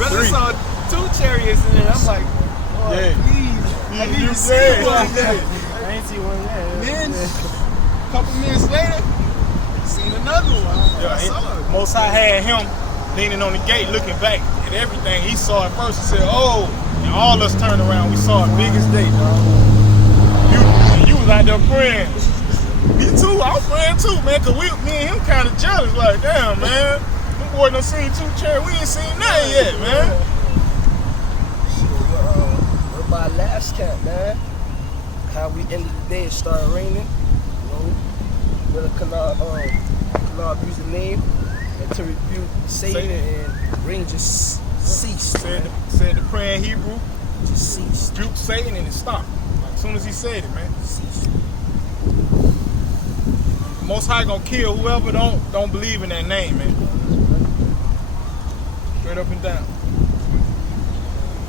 Brother saw 2 chariots in there. I'm like, oh, please. I need to see one. I ain't seen one yet. Then, a couple minutes later, seen another one. Most High had him leaning on the gate, looking back at everything. He saw it first and said, "Oh," and all us turned around. We saw it big as day, dog. You was out there praying. Me too. I was praying too, man. Cause me and him kind of jealous. Like, damn, man. Them boys done seen 2 chariots. We ain't seen nothing yet, man. What about last camp, man? How we ended the day, it started raining. You know, Brother Khalab used the name and to rebuke Satan, and rain just ceased. Said the prayer in Hebrew. Just ceased. Rebuked Satan and it stopped. Like, as soon as he said it, man. Ceased. Most High gonna kill whoever don't believe in that name, man. Straight up and down.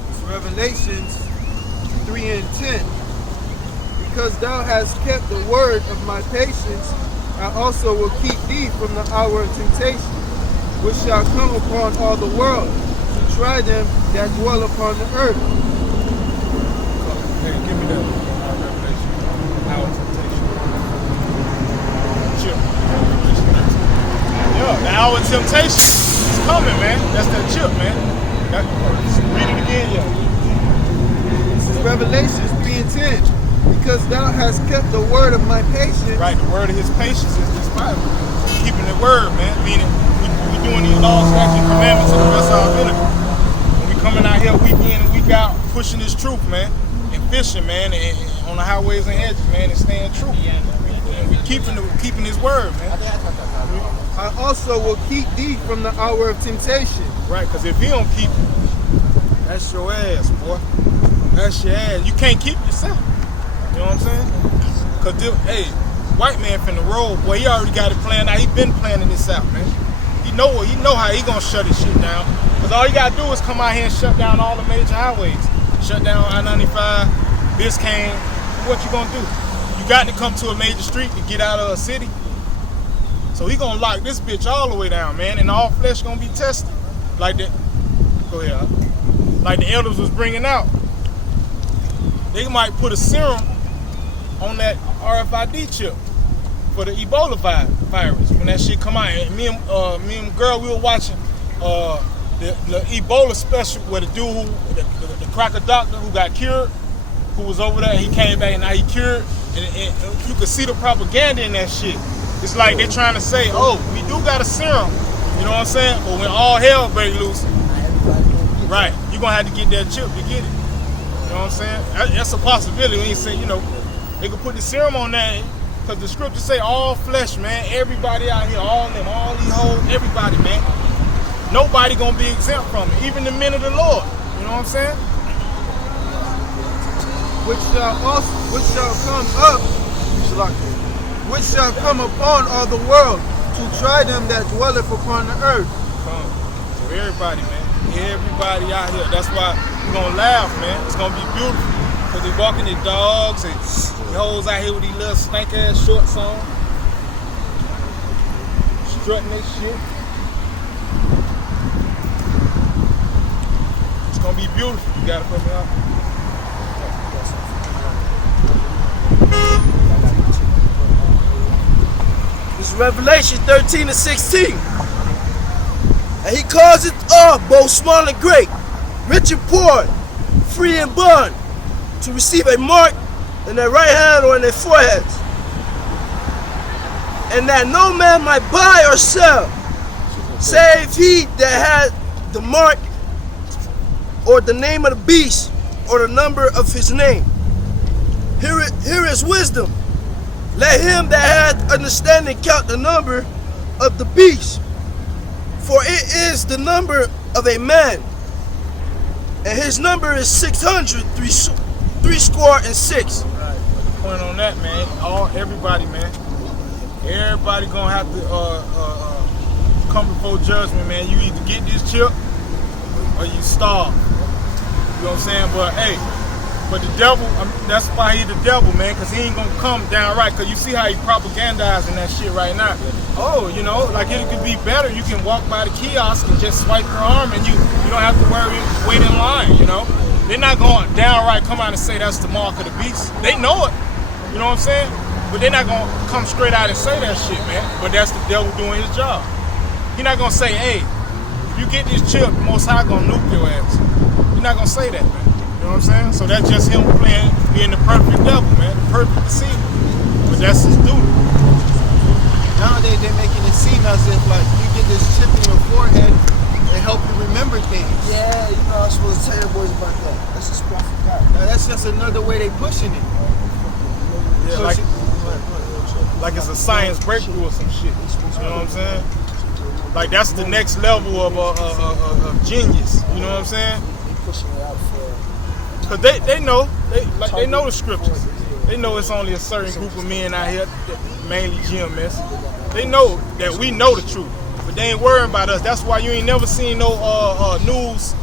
It's Revelations 3:10. Because thou hast kept the word of my patience, I also will keep thee from the hour of temptation, which shall come upon all the world, to try them that dwell upon the earth. Hey, give me that Revelation. Hour of temptation. Chip. Yeah, the hour of temptation is coming, man. That's that chip, man. Read it again, yeah. This is Revelations 3:10. Because thou hast kept the word of my patience. Right, the word of his patience is this Bible. Keeping the word, man. Meaning we doing these laws, statutes, commandments to the best of our ability. When we coming out here week in and week out, pushing this truth, man, and fishing, man, and on the highways and edges, man, and staying true. And we keeping his word, man. I also will keep thee from the hour of temptation. Right, because if he don't keep it, that's your ass, boy. That's your ass. You can't keep yourself. You know what I'm saying? Because, hey, white man finna roll, boy, he already got it planned out. He been planning this out, man. He know how he gonna shut his shit down. Because all you gotta do is come out here and shut down all the major highways. Shut down I-95, Biscayne. What you gonna do? You got to come to a major street to get out of a city. So he gonna lock this bitch all the way down, man. And all flesh gonna be tested. Like that. Go ahead. Like the elders was bringing out. They might put a serum on that RFID chip for the Ebola virus when that shit come out. And me and girl, we were watching the Ebola special where the dude, the cracker doctor who got cured, who was over there, he came back and now he cured. And you could see the propaganda in that shit. It's like they're trying to say, oh, we do got a serum, you know what I'm saying? But when all hell break loose, right, you're gonna have to get that chip to get it. You know what I'm saying? That's a possibility. When you say, you know, they could put the serum on that, because the scriptures say all flesh, man, everybody out here, all them, all these hoes, everybody, man. Nobody gonna be exempt from it, even the men of the Lord. You know what I'm saying? Which shall come upon all the world, to try them that dwelleth upon the earth. So everybody, man. Everybody out here. That's why we're gonna laugh, man. It's gonna be beautiful. Because they walking their dogs and the hoes out here with these little stank ass shorts on. Strutting their shit. It's gonna be beautiful. You gotta put me up. This is Revelation 13:16. And he calls it all, both small and great, rich and poor, free and bond, to receive a mark in their right hand or in their foreheads, and that no man might buy or sell, save he that had the mark or the name of the beast or the number of his name. Here is wisdom. Let him that hath understanding count the number of the beast, for it is the number of a man, and his number is 600, three score and six. Right. But the point on that, man, everybody, man, everybody gonna have to come before judgment, man. You either get this chip or you starve. You know what I'm saying? But hey, But the devil, that's why he the devil, man, because he ain't gonna come down right. Because you see how he propagandizing that shit right now. Oh, you know, like it could be better. You can walk by the kiosk and just swipe your arm, and you don't have to wait in line. You know, they're not going downright come out and say that's the mark of the beast. They know it. You know what I'm saying? But they're not gonna come straight out and say that shit, man. But that's the devil doing his job. He's not gonna say, hey, if you get this chip, the Most High gonna nuke your ass. He's not gonna say that, man. You know what I'm saying? So that's just him being the perfect devil, man, the perfect deceiver. But that's his duty. Nowadays they're making it seem as if like you get this chip in your forehead and help you remember things. Yeah, you know I was supposed to tell your boys about that. That's just what I forgot. Now, that's just another way they pushing it. Yeah, like it's a science breakthrough or some shit. You know what I'm saying? Like that's the next level of genius. You know what I'm saying? They pushing it out for. Cause they know they know the scriptures. They know it's only a certain group of men out here, mainly GMS. They know that we know the truth, but they ain't worrying about us. That's why you ain't never seen no news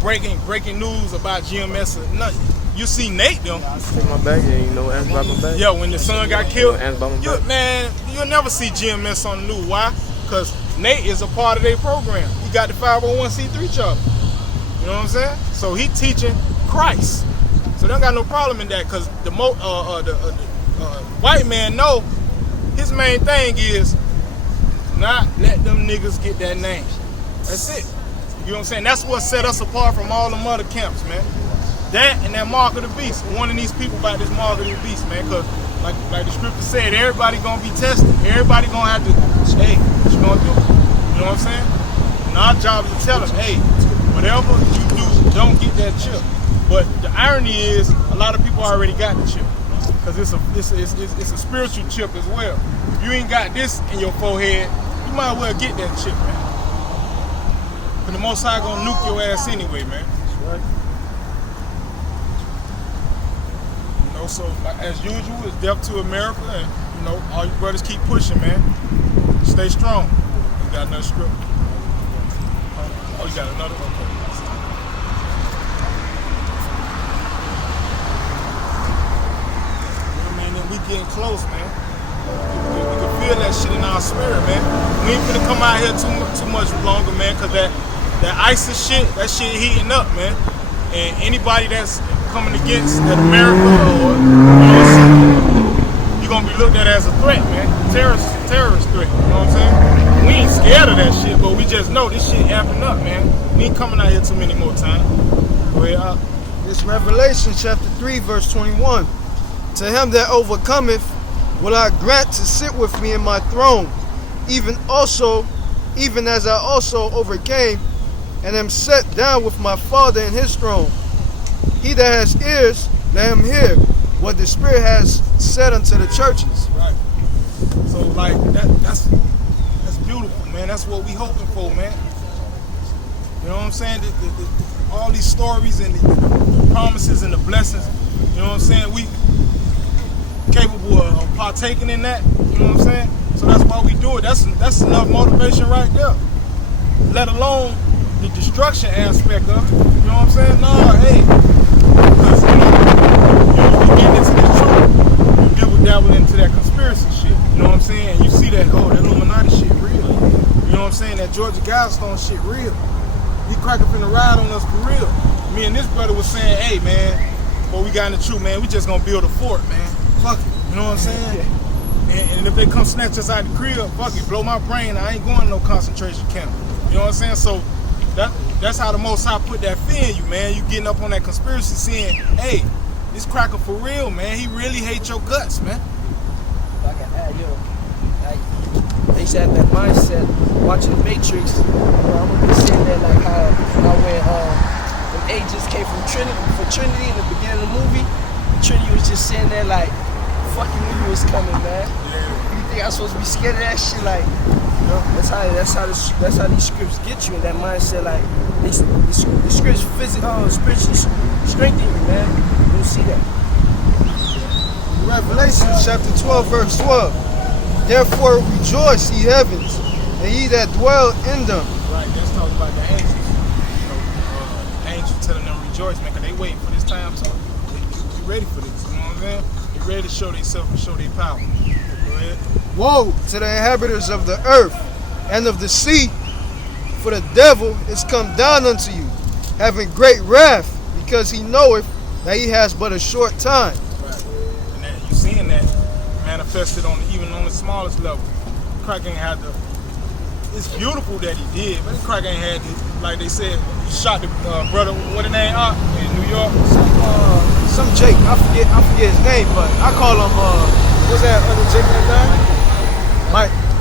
breaking news about GMS or nothing. You see Nate them. Take my bag, yeah, you know, ask about my bag. Yeah, when the son got killed, Ask about my bag. man, you'll never see GMS on the news. Why? Because Nate is a part of their program. He got the 501c3 charter. You know what I'm saying? So he teaching Christ. So they don't got no problem in that because the white man know his main thing is not let them niggas get that name. That's it. You know what I'm saying? That's what set us apart from all them other camps, man. That and that mark of the beast. Warning these people about this mark of the beast, man, because like the scripture said, everybody gonna be tested. Everybody gonna have to, hey, what you gonna do? You know what I'm saying? And our job is to tell them, hey, whatever you do, don't get that chip. But the irony is, a lot of people already got the chip, because it's a spiritual chip as well. If you ain't got this in your forehead, you might as well get that chip, man. But the Most High gonna nuke your ass anyway, man. That's right. You know, so like, as usual, it's death to America, and you know, all you brothers keep pushing, man. Stay strong. You got another script? Oh, you got another one? Okay. We getting close, man. We can feel that shit in our spirit, man. We ain't finna come out here too much longer, man, because that ISIS shit, that shit heating up, man. And anybody that's coming against that America or you're gonna be looked at as a threat, man. Terrorist threat, you know what I'm saying? We ain't scared of that shit, but we just know this shit amping up, man. We ain't coming out here too many more times. Go ahead. It's Revelation chapter 3, verse 21. To him that overcometh will I grant to sit with me in my throne, even as I also overcame and am set down with my Father in his throne. He that has ears, let him hear what the Spirit has said unto the churches. Right. So like that's beautiful, man. That's what we hoping for, man. You know what I'm saying? All these stories and the promises and the blessings. You know what I'm saying? We capable of partaking in that, you know what I'm saying? So that's why we do it. That's enough motivation right there. Let alone the destruction aspect of it. You know what I'm saying? No, hey, because you get into the truth, you dabble into that conspiracy shit. You know what I'm saying? And you see that, oh, that Illuminati shit real. You know what I'm saying? That Georgia Guidestone shit real. He crack up in the ride on us for real. Me and this brother was saying, hey man, what we got in the truth, man, we just gonna build a fort, man. Fuck it, you know what I'm saying? And if they come snatch us out the crib, fuck it, blow my brain. I ain't going to no concentration camp. You know what I'm saying? So that's how the Most High put that fear in you, man. You getting up on that conspiracy saying, hey, this cracker for real, man. He really hates your guts, man. I can add, they used to have that mindset watching The Matrix. I'm gonna be saying that like how when agents came from Trinity in the beginning of the movie, Trinity was just sitting there like, fucking knew he was coming, man. Yeah. You think I'm supposed to be scared of that shit? Like, you know, that's how these scripts get you in that mindset. Like, the scripts spiritually strengthen you, man. You don't see that. Revelation chapter 12, verse 12. Therefore rejoice, ye heavens, and ye that dwell in them. Right, let's talk about the angels. You know, angels telling them rejoice, man, because they waiting for this time to ready for this. You know what I'm saying? They ready to show themselves and show their power. Go ahead. Woe to the inhabitants of the earth and of the sea, for the devil is come down unto you, having great wrath, because he knoweth that he has but a short time. Right. And that, you seeing that manifested on even on the smallest level. Crack ain't had the. It's beautiful that he did, but Crack ain't had the, like they said, he shot the brother, what the name out in New York? Some Jake, I forget his name, but I call him what's that other Jake that guy?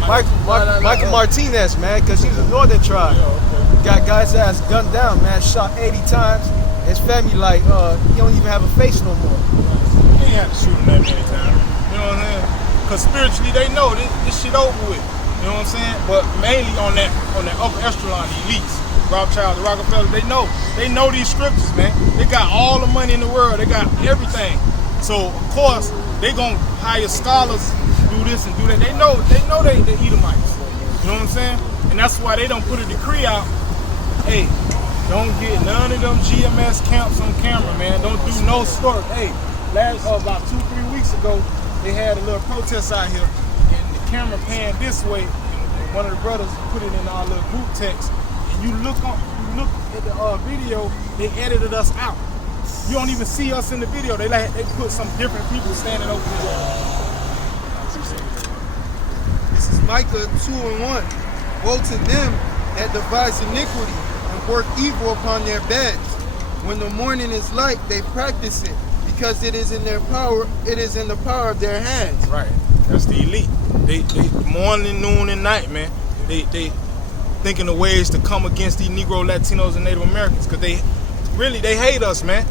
Michael Martinez, man, because he's a northern tribe. Got guys' ass gunned down, man, shot 80 times. His family like he don't even have a face no more. He ain't had to shoot him that many times. You know what I'm saying? Because spiritually they know this shit over with. You know what I'm saying? But mainly on that upper echelon, the elites, Rothschild, the Rockefeller, they know these scriptures, man. They got all the money in the world, they got everything. So of course they gonna hire scholars to do this and do that. They know they Edomites. You know what I'm saying? And that's why they don't put a decree out. Hey, don't get none of them GMS camps on camera, man. Don't do no story. Hey, last about 2-3 weeks ago, they had a little protest out here. Camera panned this way, and one of the brothers put it in our little group text, and you look at the video, they edited us out. You don't even see us in the video. They put some different people standing over there. This is Micah 2:1. Woe to them that devise iniquity and work evil upon their beds. When the morning is light, they practice it, because it is in their power. It is in the power of their hands. Right. That's the elite. They morning, noon, and night, man. They thinking of ways to come against these Negro, Latinos, and Native Americans, because they hate us, man.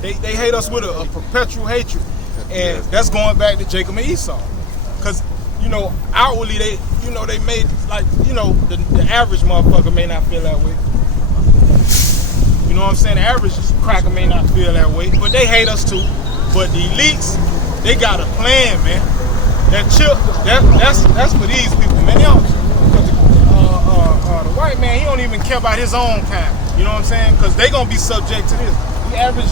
They hate us with a perpetual hatred, and that's going back to Jacob and Esau. Because outwardly they made the average motherfucker may not feel that way. You know what I'm saying? The average cracker may not feel that way, but they hate us too. But the elites, they got a plan, man. That chip, that's for these people, man. The white man, he don't even care about his own kind. You know what I'm saying? Because they gonna be subject to this. The average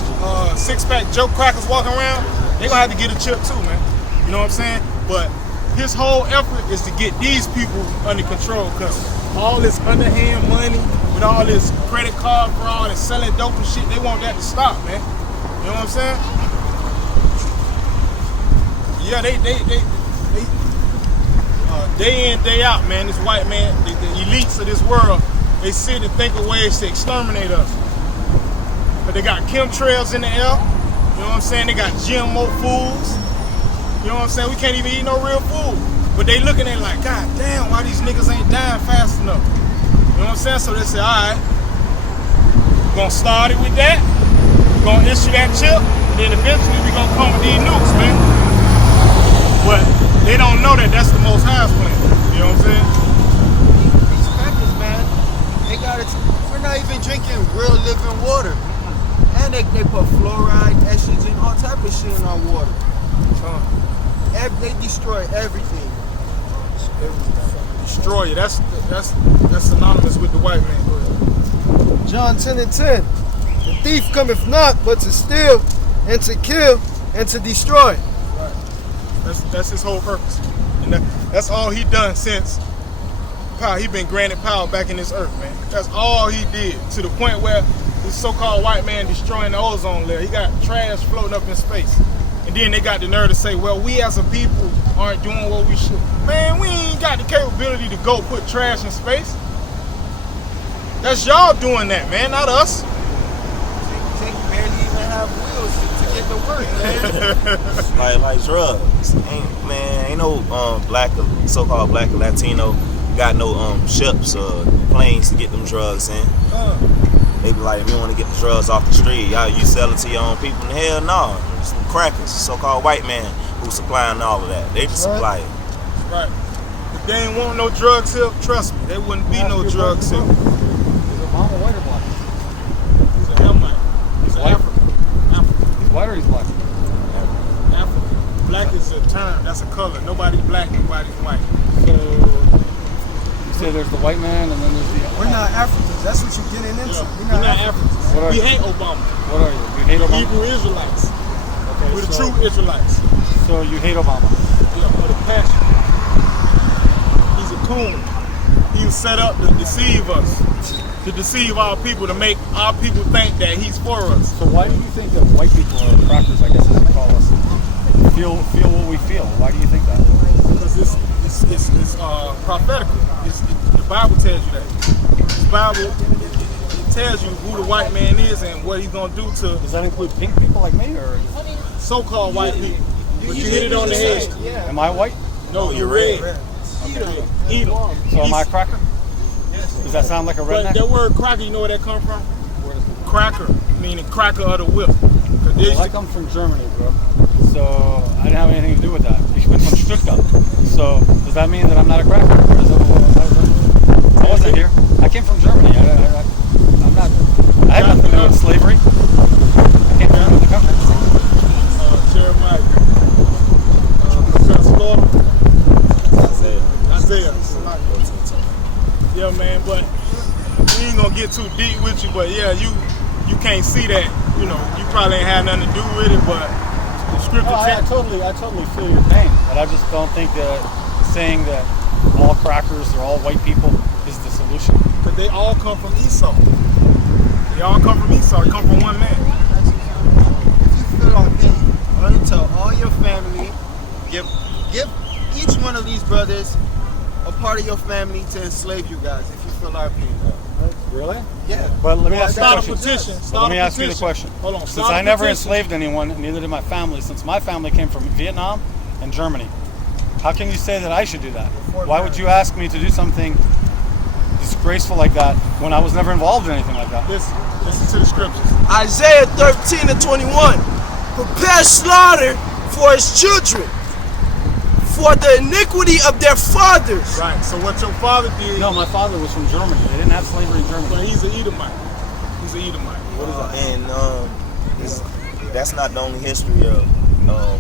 six-pack Joe crackers walking around, they gonna have to get a chip too, man. You know what I'm saying? But his whole effort is to get these people under control, because all this underhand money with all this credit card fraud and selling dope and shit, they want that to stop, man. You know what I'm saying? Yeah, they day in, day out, man, this white man, the elites of this world, they sit and think of ways to exterminate us. But they got chemtrails in the air, you know what I'm saying? They got GMO foods, you know what I'm saying? We can't even eat no real food. But they looking at it like, God damn, why these niggas ain't dying fast enough? You know what I'm saying? So they say, all right, we're gonna start it with that, we're gonna issue that chip, and then eventually we're gonna come with these nukes, man. But they don't know that that's the Most High's plan. You know what I'm saying? These crackers, man, they got it. We're not even drinking real living water, and they put fluoride, estrogen, all type of shit in our water. They destroy everything. Destroy it. That's synonymous with the white man. Go ahead. John 10:10. The thief cometh not but to steal and to kill and to destroy. That's his whole purpose, and that's all he done since power. He been granted power back in this earth, man. That's all he did, to the point where this so-called white man destroying the ozone layer. He got trash floating up in space, and then they got the nerve to say, "Well, we as a people aren't doing what we should." Man, we ain't got the capability to go put trash in space. That's y'all doing that, man, not us. They barely even have wheels to get to work, man. like drugs. Ain't no black or so-called black or Latino got no ships or planes to get them drugs in. They be like, if you want to get the drugs off the street, you sell it to your own people. Hell no, some crackers, so-called white man who's supplying all of that. They just supply it. Right. If they ain't want no drugs here, trust me, there wouldn't be no drugs here. Is it mom or white or black? He's an Hamite. He's an African. He's white or he's black? African. Black is a term. That's a color. Nobody's black. Nobody's white. So you say there's the white man and then there's the. We're not Africans. That's what you're getting into. Yeah. We're not Africans. What are We you? hate Obama. What are you? You hate Obama? Hebrew Israelites. We're the true Israelites. So you hate Obama? Yeah, with a passion. He's a coon. He was set up to deceive us, to deceive our people, to make our people think that he's for us. So why do you think that white people are crackers, I guess as you call us, feel what we feel? Why do you think that? Because it's prophetical. The Bible tells you that. The Bible it tells you who the white man is and what he's gonna do to Does that include pink people like me, or so-called white people. But you hit it on the head. am I white? No, you're red. Edom. So am I a cracker? Does that sound like a But redneck? that word cracker, you know where that come from? Cracker, meaning cracker of the whip. 'Cause they Well, used I to- come from Germany, bro. So I didn't have anything to do with that. Ich bin von Stuttgart. So does that mean that I'm not a cracker? Or is that, I wasn't here. I came from Germany. I'm not. I had nothing to do with slavery. I came from the country. Jeremiah, Professor Slaughter, Isaiah. Yeah, man, but we ain't gonna get too deep with you, but yeah, you can't see that, you know, you probably ain't had nothing to do with it, but the scripture No, I totally feel your pain, but I just don't think that saying that all crackers or all white people is the solution. because they all come from Esau. They all come from Esau. They come from one man. If you feel our pain, why don't you tell all your family, give each one of these brothers a part of your family to enslave you guys if you feel our pain. Really? Yeah. But let me ask you a Start a question. petition. But Start let me a ask you the petition. question. Hold on. Since Start a I never petition. enslaved anyone, and neither did my family, since my family came from Vietnam and Germany, how can you say that I should do that? Why would you ask me to do something disgraceful like that when I was never involved in anything like that? Listen to the scriptures. Isaiah 13:21. Prepare slaughter for his children, for the iniquity of their fathers. Right. So what your father did, No, my father was from Germany. They didn't have slavery in but Germany. he's an Edomite. He's an Edomite. And that's not the only history of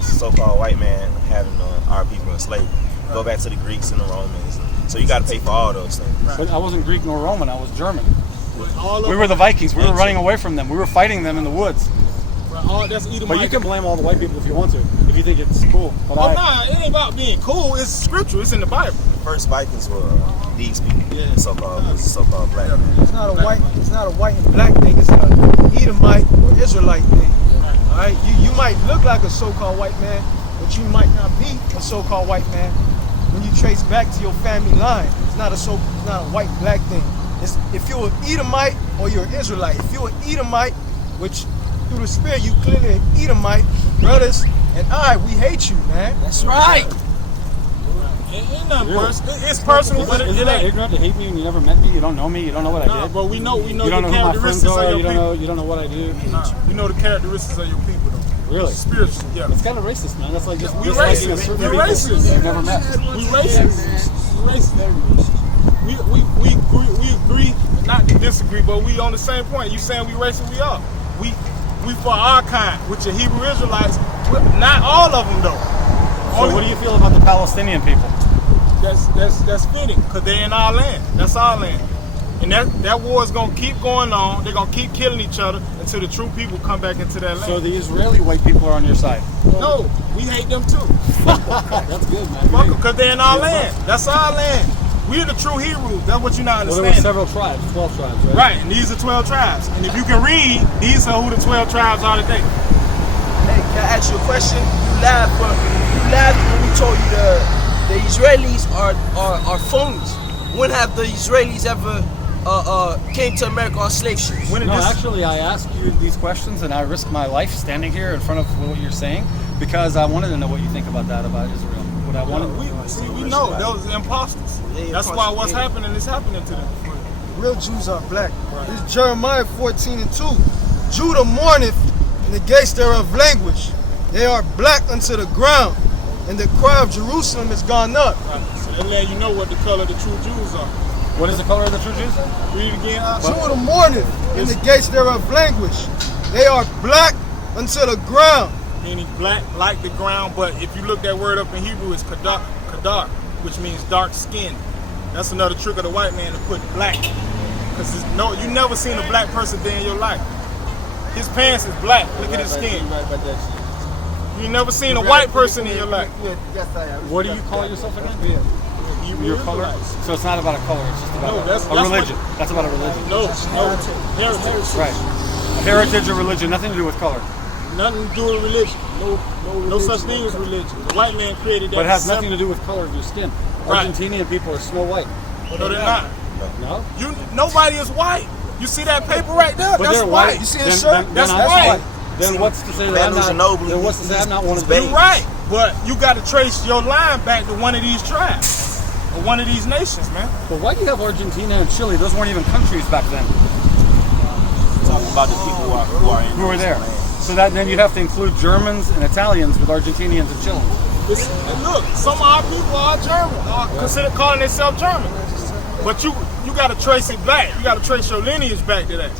so-called white man having our people enslaved. Go back to the Greeks and the Romans. So you got to pay for all those things. But I wasn't Greek nor Roman. I was German. But all of We were the Vikings. We were running away from them. We were fighting them in the woods. that's Edomite. But you can blame all the white people if you want to, if you think it's cool. But Oh, nah, it ain't about being cool. It's scripture. It's in the Bible. The first Vikings were these people, the so-called black men. It's not a white and black thing. It's an Edomite or Israelite thing. All right, you might look like a so-called white man, but you might not be a so-called white man when you trace back to your family line. It's not a white black thing. It's if you're an Edomite or you're an Israelite. If you're an Edomite, which through the spirit you clearly an Edomite, brothers and we hate you, man. That's right. Ain't nothing worse. It's personal, but Isn't it that ain't. ignorant to hate me when you never met me? You don't know me. You don't know what I Nah, did. bro, we know You the don't know who my friends characteristics of are. your people. You don't know what I do. Nah, you know the characteristics of your people, though. Really? Spiritual, yeah. It's kind of racist, man. That's like just We disliking a racist. certain We people racist. you've never met. We racist. We racist. We agree, not to disagree, but we on the same point. You saying we racist? We are. We for our kind, which are Hebrew Israelites. Not all of them though. So what do you feel about the Palestinian people? That's fitting, because they're in our land. That's our land. And that war is going to keep going on. They're going to keep killing each other until the true people come back into that land. So the Israeli white people are on your side. No, we hate them too. That's good, man. Fuck them, because they're in our land. That's our land. We're the true Hebrews. That's what you're not Well, there understanding. were several tribes, 12 tribes, right? Right, and these are 12 tribes. And if you can read, these are who the 12 tribes are today. Hey, can I ask you a question? You laughed when we told you the Israelis are phonies. When have the Israelis ever came to America on slave ships? When did No, this, actually, I asked you these questions, and I risked my life standing here in front of what you're saying because I wanted to know what you think about that, about Israel. What I wanted. we know those are imposters. That's why what's happening is happening to them. Real Jews are black. This is Jeremiah 14:2. Judah mourneth, and the gates thereof languish. They are black unto the ground, and the cry of Jerusalem is gone up. Right. So they let you know what the color of the true Jews are. What is the color of the true Jews? Read it again. Judah mourneth, and the gates thereof languish. They are black unto the ground. Meaning black like the ground, but if you look that word up in Hebrew, it's kadar, which means dark skin. That's another trick of the white man to put black. Because you never seen a black person day in your life. His pants is black. Look at his skin. You never seen a white person in your life. Yes, I have. What do you call yourself again? Hebrew Your color? Israelites. So it's not about a color, it's just about No, that's a what- religion. That's about a religion. No, heritage. Right. Heritage or religion, nothing to do with color. Nothing to do with religion. No such thing as religion. The white man created that. But it has nothing to do with color of your skin. Right. Argentinian people are snow white. No, they're not. No? Nobody is white. You see that paper right there? But That's they're white. white. You see Then- his shirt? then That's I'm white. Then what's to say that I'm Manu not? Ginobili, Then what's to say I'm not one of he's them? You're right, but you got to trace your line back to one of these tribes or one of these nations, man. But why do you have Argentina and Chile? Those weren't even countries back then. Talking about the people Who were there? So that then you'd have to include Germans and Italians with Argentinians and Chileans. And look, some of our people are German, are considered calling themselves German. But you got to trace it back. You got to trace your lineage back to that.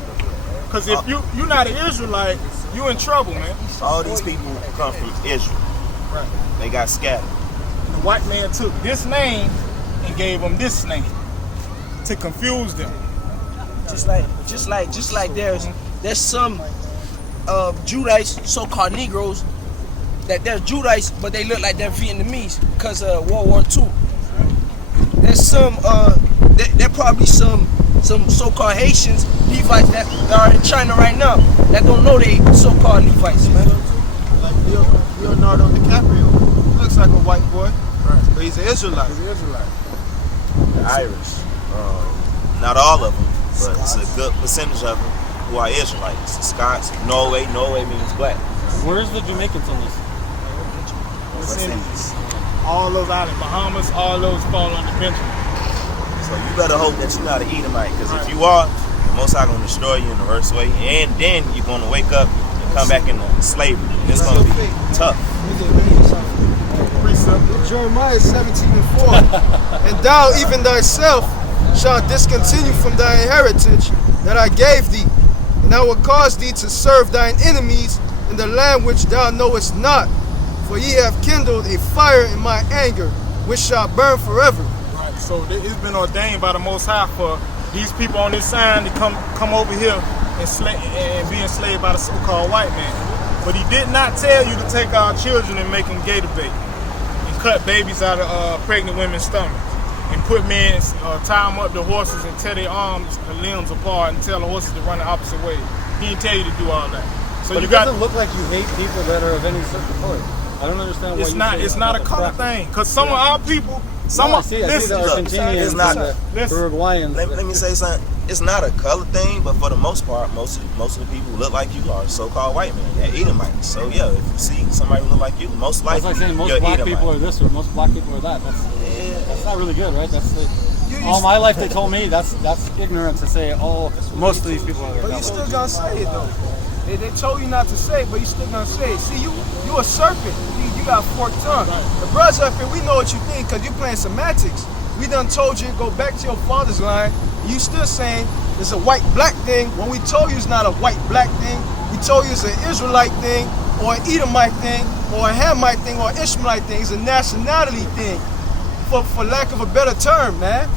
Because if you're not an Israelite, you in trouble, man. All these people come from Israel. Right. They got scattered. The white man took this name and gave them this name to confuse them. Just like there's some Judites, so-called Negroes, that they're Judites, but they look like they're Vietnamese because of World War II. There's some, there probably some so-called Haitians, Levites that are in China right now that don't know they so-called Levites, man. Like Leonardo DiCaprio. He looks like a white boy, but he's an Israelite. Irish. Not all of them, but it's a good percentage of them who are Israelites. Scots, Norway. Norway means black. Where's the Jamaicans on this? West Indies. All those out in Bahamas, all those fall under Benjamin. So you better hope that you're not an Edomite, because if you are, the Most High gonna destroy you in the worst way, and then you're gonna wake up and come back into slavery. And it's gonna be tough. Jeremiah 17:4. And thou, even thyself, shalt discontinue from thy heritage that I gave thee, and I will cause thee to serve thine enemies in the land which thou knowest not. For ye have kindled a fire in my anger, which shall burn forever. Right. So it's been ordained by the Most High for these people on this side to come over here and be enslaved by the so-called white man. But he did not tell you to take our children and make them gator bait and cut babies out of pregnant women's stomachs and put men, tie them up to horses and tear their arms and limbs apart and tell the horses to run the opposite way. He didn't tell you to do all that. So But you it got. doesn't look like you hate people that are of any certain color. I don't understand why It's not a color thing. Cause some of our people, I see the Look, Argentinians it's not- and the listen. Uruguayans. Let me say something. It's not a color thing, but for the most part, most of the people who look like you are so-called white men. They're Edomites. So yeah, if you see somebody who look like you, most That's likely like saying most you're black Edomite. people are this or most black people are that. That's not really good, right? All my life they told me that's ignorant to say. Oh, most of these people are But that you still way. gonna say it though. They told you not to say it, but you still gonna say it. See, you a serpent. You got a forked tongue. The brothers up here, we know what you think because you playing semantics. We done told you to go back to your father's line. You still saying it's a white-black thing when we told you it's not a white-black thing. We told you it's an Israelite thing or an Edomite thing or a Hamite thing or an Ishmaelite thing. It's a nationality thing, for lack of a better term, man.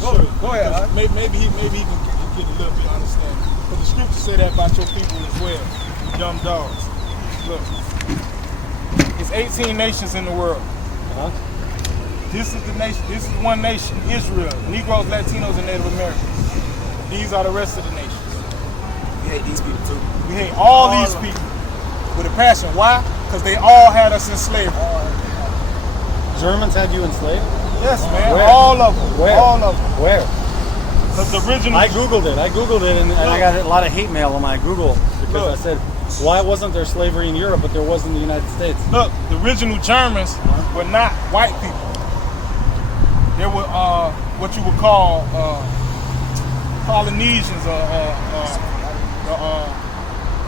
Go ahead. Huh? Maybe he can get a little bit of understanding. But the scriptures say that about your people as well, you dumb dogs. Look, it's 18 nations in the world. Uh-huh. This is the nation. This is one nation, Israel. Negroes, Latinos, and Native Americans. These are the rest of the nations. We hate these people too. We hate all these people with a passion. Why? Because they all had us in slavery. Germans had you enslaved? Yes, man. Where? All of them. Where? All of them. Where? Because the original. I googled it, and I got a lot of hate mail on my Google because I said, why wasn't there slavery in Europe, but there was in the United States? Look, the original Germans were not white people. They were what you would call Polynesians,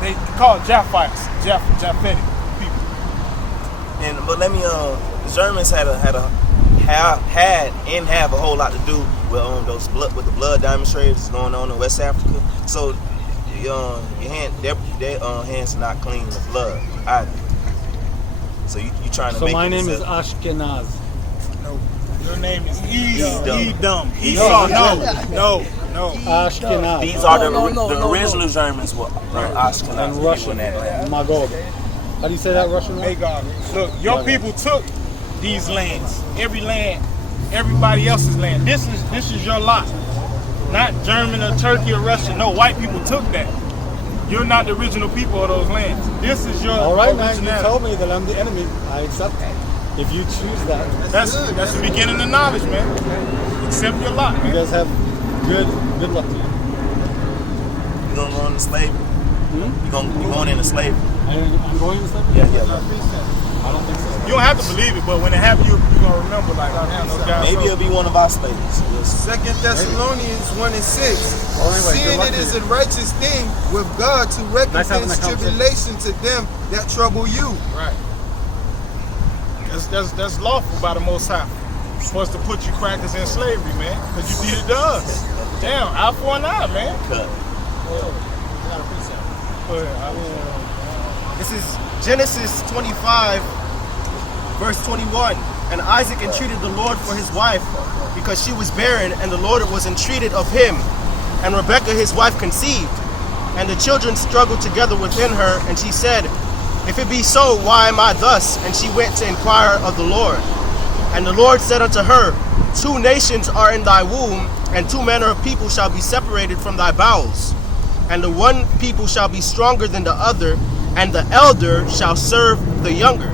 they call Japhites, Japhetic people. But let me the Germans had a whole lot to do with the blood demonstrations going on in West Africa. So their hands are not clean with blood either. So you trying to So make my it name is yourself. Ashkenaz. No, your name is Edom. No. No. Ashkenaz. These are No. the original Germans were Ashkenaz and Russian. Magog. How do you say that Russian? Magog. Look, your people took these lands. Every land, everybody else's land. This is your lot. Not German or Turkey or Russia. No, white people took that. You're not the original people of those lands. This is your All right, man. You originality. told me that I'm the enemy. I accept that. If you choose that, That's the beginning of knowledge, man. Accept your lot, you man. guys have good luck to you. You gonna go into slavery? You going into slavery? I'm going to slavery? Yeah. I don't think so. You don't have to believe it, but when it happens, you're gonna remember like, damn, those guys. Maybe it'll be one of our slaves. Second Thessalonians 1:6. Well, anyway, Seeing good luck it to is you. a righteous thing with God to having recompense that conversation. tribulation to them that trouble you. Right. That's lawful by the Most High. For us to put you crackers in slavery, man, because you did it to us. Damn, eye for an eye, man. Cut. This is Genesis 25, verse 21. And Isaac entreated the Lord for his wife, because she was barren, and the Lord was entreated of him. And Rebekah his wife conceived, and the children struggled together within her, and she said, If it be so, why am I thus? And she went to inquire of the Lord. And the Lord said unto her, 2 nations are in thy womb, and 2 manner of people shall be separated from thy bowels. And the one people shall be stronger than the other, and the elder shall serve the younger.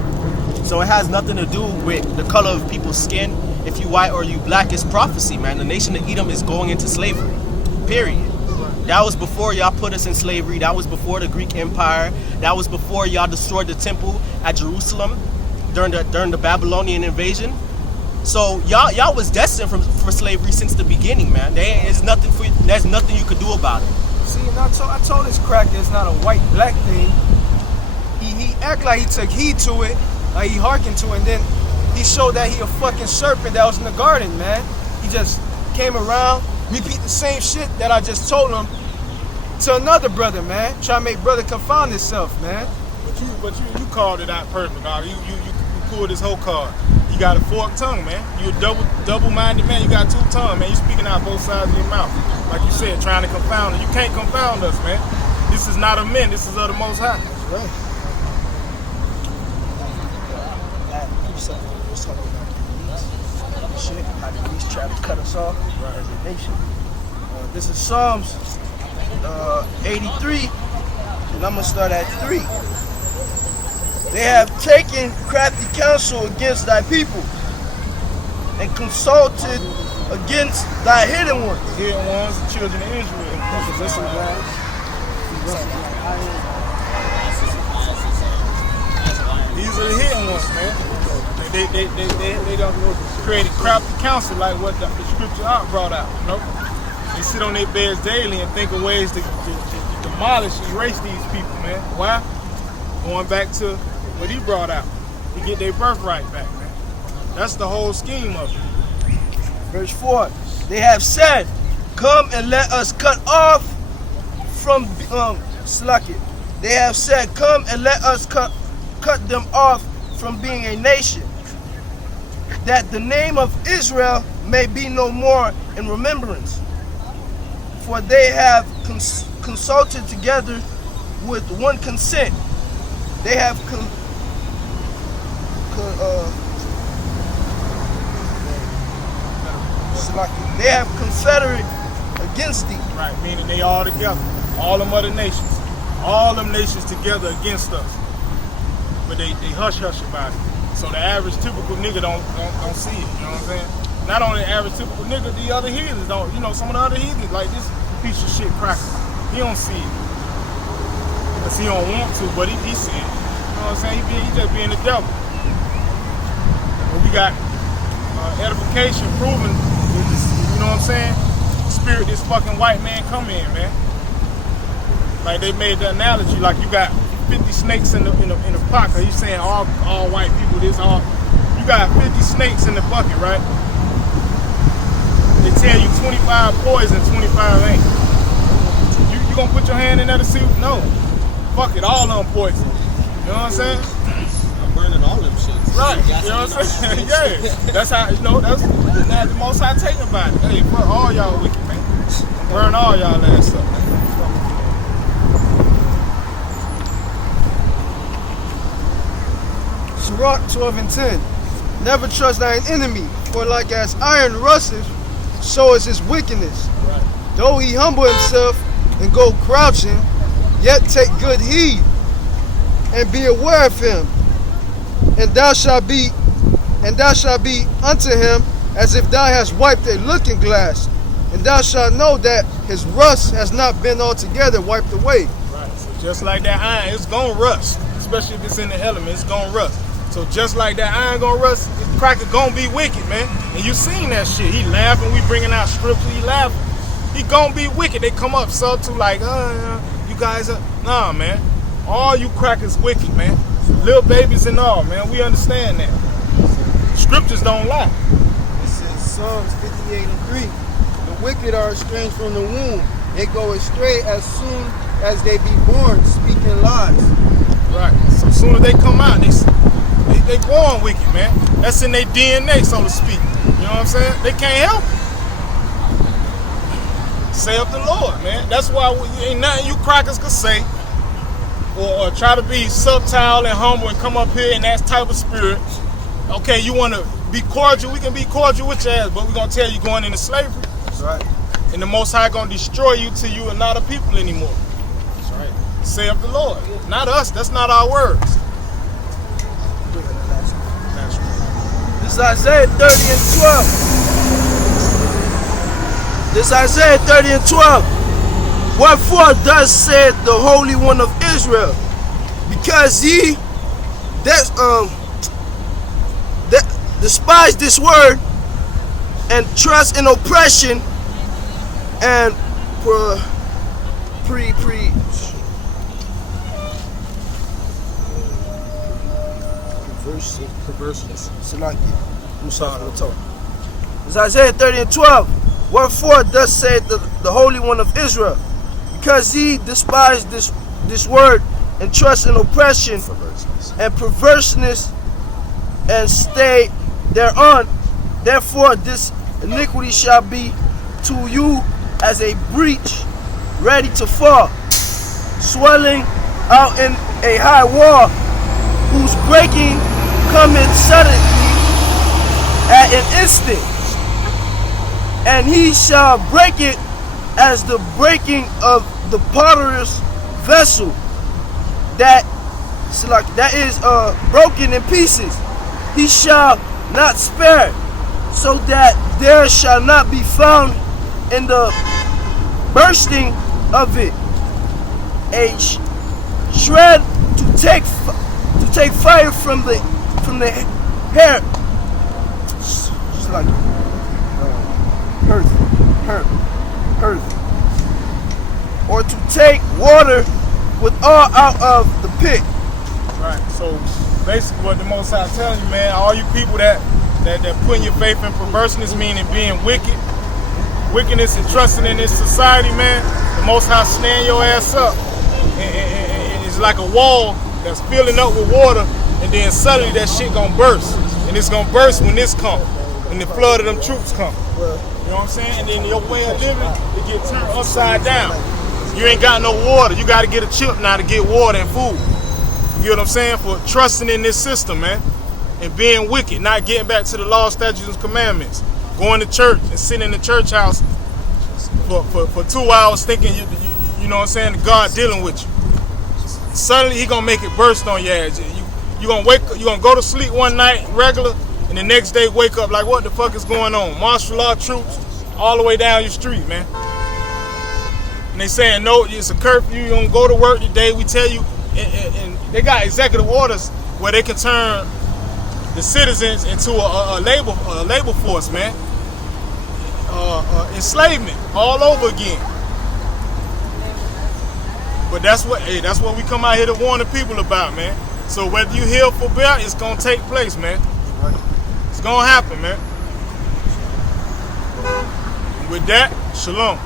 So it has nothing to do with the color of people's skin. If you white or you black, it's prophecy, man. The nation of Edom is going into slavery, period. That was before y'all put us in slavery. That was before the Greek Empire. That was before y'all destroyed the temple at Jerusalem during the Babylonian invasion. So y'all was destined for slavery since the beginning, man. There's nothing you could do about it. See, and I told this cracker it's not a white-black thing. He act like he took heed to it, like he hearkened to it, and then he showed that he a fucking serpent that was in the garden, man. He just came around, repeat the same shit that I just told him to another brother, man. Try to make brother confound himself, man. But you called it out perfect, dog. You pulled this whole card. You got a forked tongue, man. You a double-minded man. You got 2 tongues, man. You speaking out both sides of your mouth. Like you said, trying to confound us. You can't confound us, man. This is not of men. This is of the Most High. Right. Shit, how the beast try to cut us off as a nation. This is Psalms 83, and I'm gonna start at 3. They have taken crafty counsel against thy people, and consulted against thy hidden ones. Hidden ones, the children of Israel. These are the hidden ones, man. They don't create crafty counsel like what the scripture out brought out, you know? They sit on their beds daily and think of ways to demolish, erase these people, man. Why? Going back to what he brought out. To get their birthright back, man. That's the whole scheme of it. Verse 4. They have said, Come and let us cut off from Slackit. They have said, Come and let us cut them off from being a nation, that the name of Israel may be no more in remembrance. For they have consulted together with one consent. They have they have confederate against thee. Right, meaning they all together. All them other nations. All them nations together against us. But they hush about it. So the average typical nigga don't see it, you know what I'm saying? Not only the average typical nigga, the other heathens don't, you know, some of the other heathens, like this piece of shit cracker. He don't see it. Because he don't want to, but he see it. You know what I'm saying? He just being the devil. And we got edification proving, you know what I'm saying? Spirit this fucking white man come in, man. Like they made the analogy, like you got 50 snakes in the pot. Cause he's saying all white people, this all. You got 50 snakes in the bucket, right? They tell you 25 poison, 25 ain't. You gonna put your hand in there to see? No. Fuck it, all of them poison. You know what I'm saying? I'm burning all them shits. Right. You know what I'm saying? Yeah. That's how, you know, that's the most I take about it. Hey, fuck all y'all wicked, man. Burn all y'all ass up, man. Sirach 12 and 10. Never trust thine enemy, for like as iron rusteth, so is his wickedness. Right. Though he humble himself and go crouching, yet take good heed, and be aware of him. And thou shalt be unto him as if thou hast wiped a looking glass, and thou shalt know that his rust has not been altogether wiped away. Right. So just like that iron, it's gonna rust, especially if it's in the element. It's gonna rust. So just like that iron gonna rust, the cracker gonna be wicked, man. And you seen that shit. He laughing. We bringing out scripture. He laughing. He gonna be wicked. They come up subtle like, you guys are nah, man. All you crackers wicked, man. Little babies and all, man. We understand that. Scriptures don't lie. It says Psalms 58 and 3. The wicked are estranged from the womb. They go astray as soon as they be born, speaking lies. Right. So as soon as they come out, they born wicked, man. That's in their DNA, so to speak. You know what I'm saying? They can't help it. Say up the Lord, man. That's why ain't nothing you crackers could say or try to be subtle and humble and come up here in that type of spirit. Okay, you want to be cordial, we can be cordial with your ass, but we're going to tell you going into slavery. That's right. And the Most High going to destroy you till you are not a people anymore. That's right. Say up the Lord. Not us. That's not our words. This is Isaiah 30 and 12. This is Isaiah 30 and 12. Wherefore thus said the Holy One of Israel, because ye that despise this word and trust in oppression and Perverseness. It's Isaiah 30 and 12. Wherefore thus said the Holy One of Israel, because ye despise this word and trust in oppression and perverseness and stay thereon, therefore this iniquity shall be to you as a breach ready to fall, swelling out in a high wall, whose breaking cometh suddenly at an instant, and he shall break it as the breaking of the potter's vessel that is broken in pieces. He shall not spare, so that there shall not be found in the bursting of it a shred to take fire from the hair. Just like earth, or to take water with all out of the pit. Right. So basically, what the Most High telling you, man, all you people that putting your faith in perverseness, meaning being wickedness and trusting in this society, man, the Most High stand your ass up, and it's like a wall that's filling up with water, and then suddenly that shit gonna burst, and it's gonna burst when this comes, when the flood of them troops come. You know what I'm saying? And then your way of living, it get turned upside down. You ain't got no water. You got to get a chip now to get water and food. You know what I'm saying? For trusting in this system, man, and being wicked, not getting back to the law, statutes, and commandments. Going to church and sitting in the church house for 2 hours thinking you know what I'm saying, God dealing with you. Suddenly he gonna make it burst on your ass. You gonna go to sleep one night regular, and the next day wake up like, what the fuck is going on? Martial law troops all the way down your street, man. And they saying, no, it's a curfew, you don't go to work today. We tell you, and they got executive orders where they can turn the citizens into a labor force, man. Enslavement all over again. But that's what we come out here to warn the people about, man. So whether you heal for bear, it's gonna take place, man. It's gonna happen, man. With that, shalom.